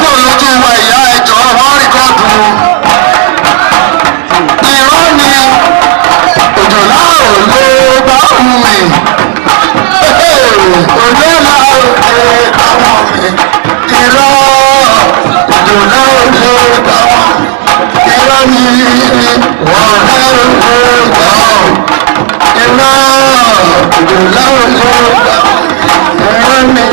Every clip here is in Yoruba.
kó lójú wa ìyá ẹjọ́ wọ́n rìkọ́dù. Irọ́ ni òjòlá ò lè bá òun mi. Òjòlá ò lè bá wọn mi. Irọ́ òjòlá ò lè bá wọn. Irọ́ ni wọ́n lè bá wọn. Irọ́ òjòlá ò lè bá wọn. Irọ́ ni.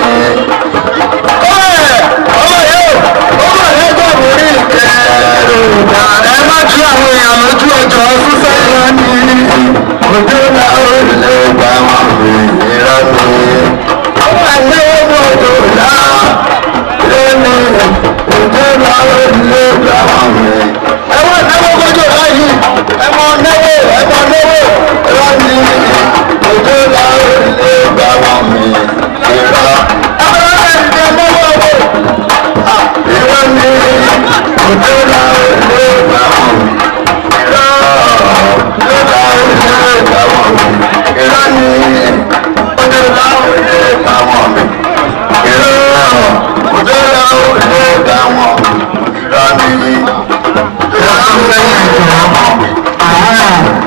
Ẹ má jí àwọn èèyàn lójú ọjọ́ fúnfẹ́ wọn ní ojú náà ó lè gbà wọ́n rí ìrọ́lẹ̀. Ọmọ ilé ọmọdé náà lónìí ojú náà ó lè gbà wọ́n rí. Ẹ wọ́n náwó kọjọ láyé ẹ mọ náwó ìrọ́lẹ̀ ojú náà ó lè gbà wọ́n rí ìrọ́.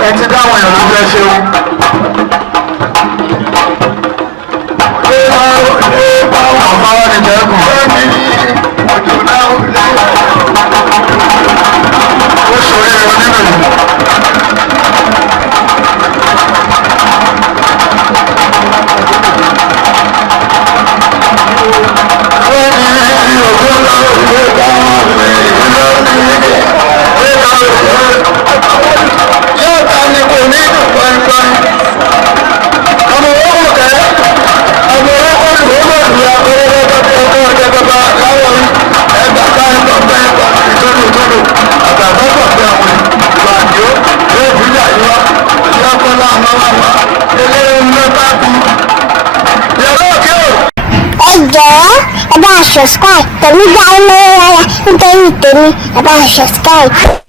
Ẹ ti dáwọn èèyàn ló fẹ́ ṣeun. Àwọn ọmọ ni jẹ́kùn. Ó ṣòro ẹ̀rọ nínú ìlú. Subscribe, tẹ̀mí dá ẹ lọ́wọ́ rárá nítorí tèmi ẹ bá subscribe.